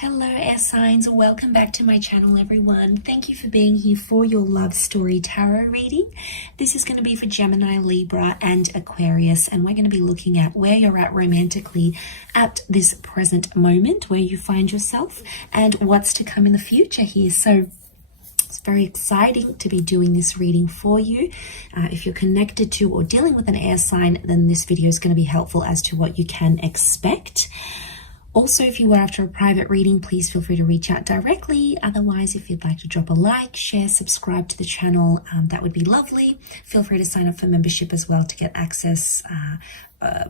Hello air signs, welcome back to my channel everyone. Thank you for being here for your love story tarot reading. This is going to be for Gemini, Libra and Aquarius, and we're going to be looking at where you're at romantically at this present moment, where you find yourself and what's to come in the future here. So it's very exciting to be doing this reading for you. If you're connected to or dealing with an air sign, then this video is going to be helpful as to what you can expect. Also, if you are after a private reading, please feel free to reach out directly. Otherwise, if you'd like to drop a like, share, subscribe to the channel, that would be lovely. Feel free to sign up for membership as well to get access,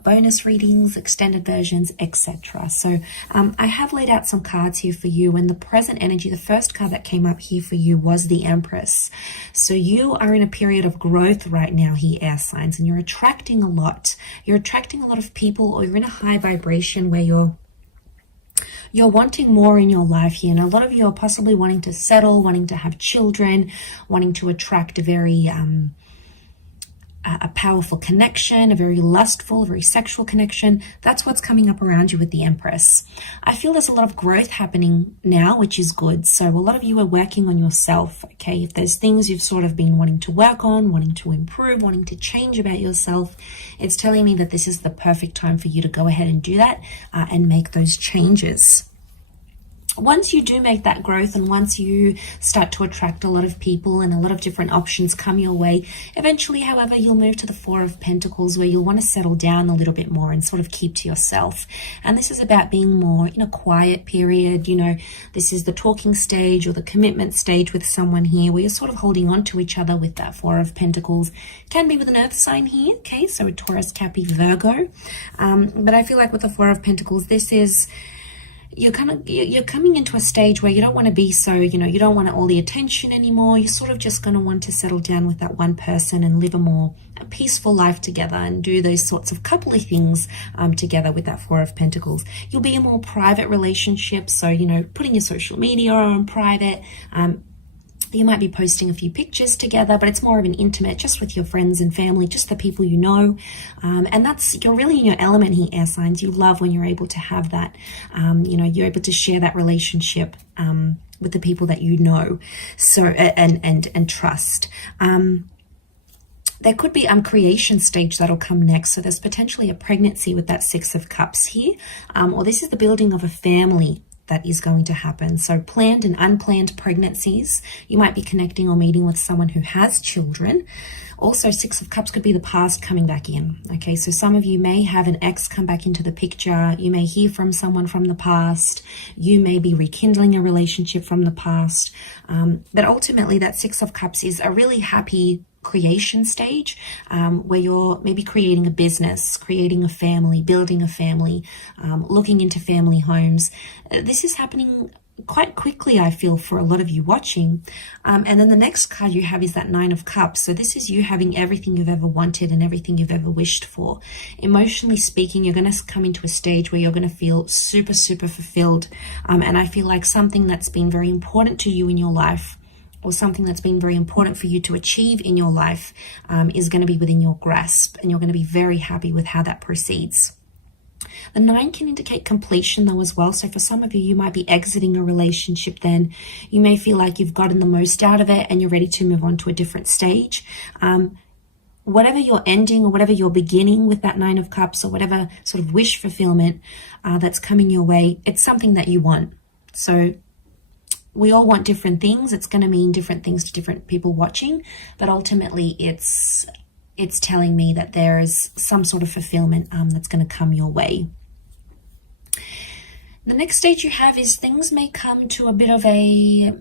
bonus readings, extended versions, etc. So I have laid out some cards here for you, and the present energy, the first card that came up here for you was the Empress. So you are in a period of growth right now here, air signs, and you're attracting a lot. You're attracting a lot of people, or you're in a high vibration where you're wanting more in your life here, and a lot of you are possibly wanting to settle, wanting to have children, wanting to attract a very a powerful connection, a very lustful, a very sexual connection. That's what's coming up around you with the Empress. I feel there's a lot of growth happening now, which is good. So a lot of you are working on yourself, okay? If there's things you've sort of been wanting to work on, wanting to improve, wanting to change about yourself, it's telling me that this is the perfect time for you to go ahead and do that and make those changes. Once you do make that growth, and once you start to attract a lot of people and a lot of different options come your way, eventually, however, you'll move to the Four of Pentacles, where you'll want to settle down a little bit more and sort of keep to yourself. And this is about being more in a quiet period. You know, this is the talking stage or the commitment stage with someone here, where you're sort of holding on to each other with that Four of Pentacles. Can be with an earth sign here, okay, so a Taurus, Capricorn, Virgo. But I feel like with the Four of Pentacles, this is, you're coming into a stage where you don't want to be so, you don't want all the attention anymore. You're sort of just going to want to settle down with that one person and live a peaceful life together and do those sorts of coupley things together with that Four of Pentacles. You'll be a more private relationship, so, putting your social media on private. You might be posting a few pictures together, but it's more of an intimate, just with your friends and family, just the people you know. And you're really in your element here, air signs. You love when you're able to have that, you're able to share that relationship with the people that you know, so and trust. There could be creation stage that'll come next. So there's potentially a pregnancy with that Six of Cups here, or this is the building of a family that is going to happen. So planned and unplanned pregnancies. You might be connecting or meeting with someone who has children. Also, Six of Cups could be the past coming back in. Okay, so some of you may have an ex come back into the picture. You may hear from someone from the past. You may be rekindling a relationship from the past. But ultimately, that Six of Cups is a really happy creation stage, where you're maybe creating a business, creating a family, building a family, looking into family homes. This is happening quite quickly, I feel, for a lot of you watching. And then the next card you have is that Nine of Cups. So this is you having everything you've ever wanted and everything you've ever wished for. Emotionally speaking, you're going to come into a stage where you're going to feel super, super fulfilled. And I feel like something that's been very important to you in your life, or something that's been very important for you to achieve in your life, is going to be within your grasp, and you're going to be very happy with how that proceeds. The 9 can indicate completion though as well. So for some of you, you might be exiting a relationship then. You may feel like you've gotten the most out of it and you're ready to move on to a different stage. Whatever you're ending or whatever you're beginning with that Nine of Cups, or whatever sort of wish fulfillment that's coming your way, it's something that you want. So we all want different things. It's going to mean different things to different people watching, but ultimately it's telling me that there is some sort of fulfillment that's going to come your way. The next stage you have is things may come to a bit of a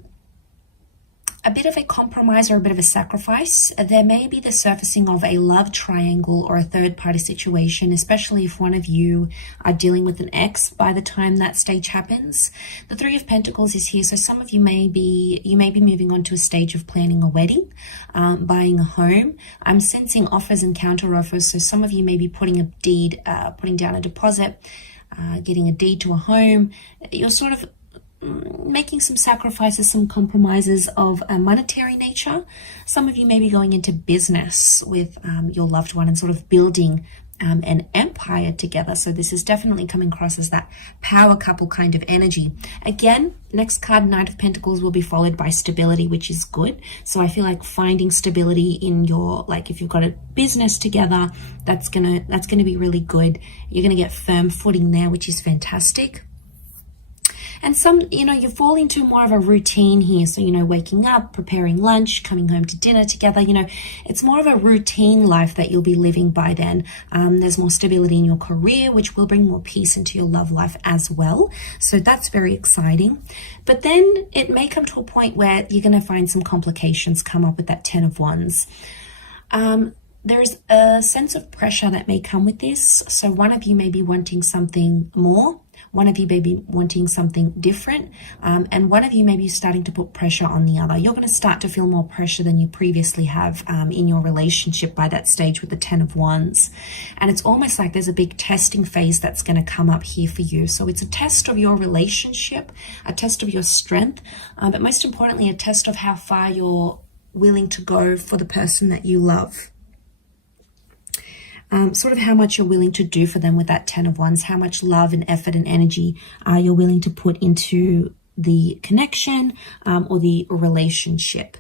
compromise or a bit of a sacrifice. There may be the surfacing of a love triangle or a third party situation, especially if one of you are dealing with an ex by the time that stage happens. The Three of Pentacles is here, so some of you may be moving on to a stage of planning a wedding, buying a home. I'm sensing offers and counter offers, so some of you may be putting down a deposit, getting a deed to a home. You're sort of making some sacrifices, some compromises of a monetary nature. Some of you may be going into business with your loved one and sort of building an empire together. So this is definitely coming across as that power couple kind of energy. Again, next card, Knight of Pentacles, will be followed by stability, which is good. So I feel like finding stability in your, like if you've got a business together, that's gonna be really good. You're gonna get firm footing there, which is fantastic. And some, you fall into more of a routine here. So, waking up, preparing lunch, coming home to dinner together, it's more of a routine life that you'll be living by then. There's more stability in your career, which will bring more peace into your love life as well. So that's very exciting. But then it may come to a point where you're going to find some complications come up with that 10 of Wands. There's a sense of pressure that may come with this. So one of you may be wanting something more. One of you may be wanting something different, and one of you may be starting to put pressure on the other. You're going to start to feel more pressure than you previously have in your relationship by that stage with the 10 of Wands. And it's almost like there's a big testing phase that's going to come up here for you. So it's a test of your relationship, a test of your strength, but most importantly, a test of how far you're willing to go for the person that you love. Sort of how much you're willing to do for them with that 10 of Wands, how much love and effort and energy you're willing to put into the connection or the relationship.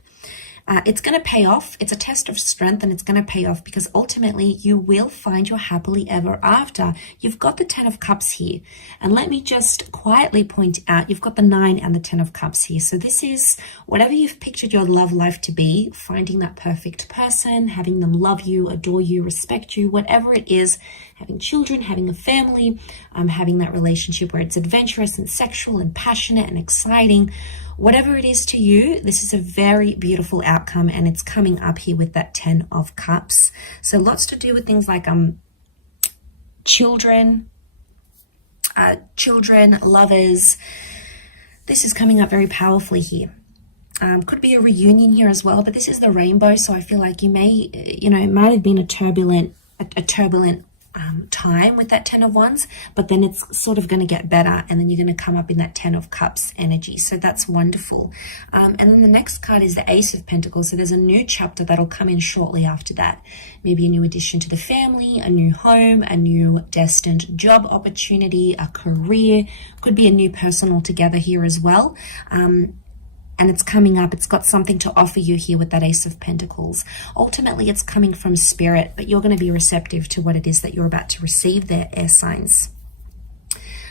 It's going to pay off. It's a test of strength, and it's going to pay off because ultimately you will find your happily ever after. You've got the 10 of Cups here. And let me just quietly point out, you've got the 9 and the 10 of Cups here. So this is whatever you've pictured your love life to be, finding that perfect person, having them love you, adore you, respect you, whatever it is, having children, having a family, having that relationship where it's adventurous and sexual and passionate and exciting. Whatever it is to you, this is a very beautiful outcome, and it's coming up here with that 10 of Cups. So lots to do with things like children, lovers. This is coming up very powerfully here. Could be a reunion here as well, but this is the rainbow, so I feel like you may, it might have been a turbulent time with that 10 of Wands, but then it's sort of going to get better, and then you're going to come up in that 10 of Cups energy. So that's wonderful. And then the next card is the Ace of Pentacles. So there's a new chapter that'll come in shortly after that. Maybe a new addition to the family, a new home, a new destined job opportunity, a career. Could be a new person altogether here as well. And it's coming up. It's got something to offer you here with that Ace of Pentacles. Ultimately, it's coming from spirit, but you're going to be receptive to what it is that you're about to receive there, air signs.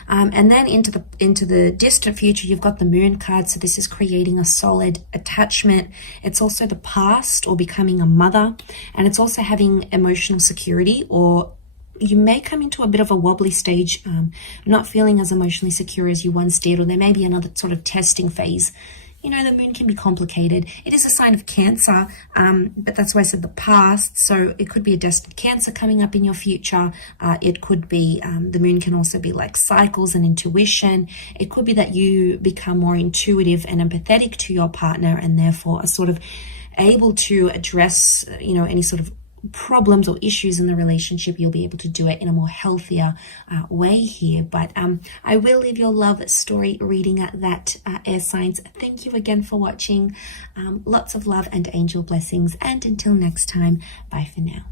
And then into the distant future, you've got the Moon card. So this is creating a solid attachment. It's also the past or becoming a mother. And it's also having emotional security, or you may come into a bit of a wobbly stage, not feeling as emotionally secure as you once did, or there may be another sort of testing phase. The moon can be complicated. It is a sign of Cancer, but that's why I said the past. So it could be a destined Cancer coming up in your future. It could be, the moon can also be like cycles and intuition. It could be that you become more intuitive and empathetic to your partner, and therefore are sort of able to address, any sort of problems or issues in the relationship. You'll be able to do it in a more healthier way here. But I will leave your love story reading at that, air signs. Thank you again for watching. Lots of love and angel blessings, and until next time, bye for now.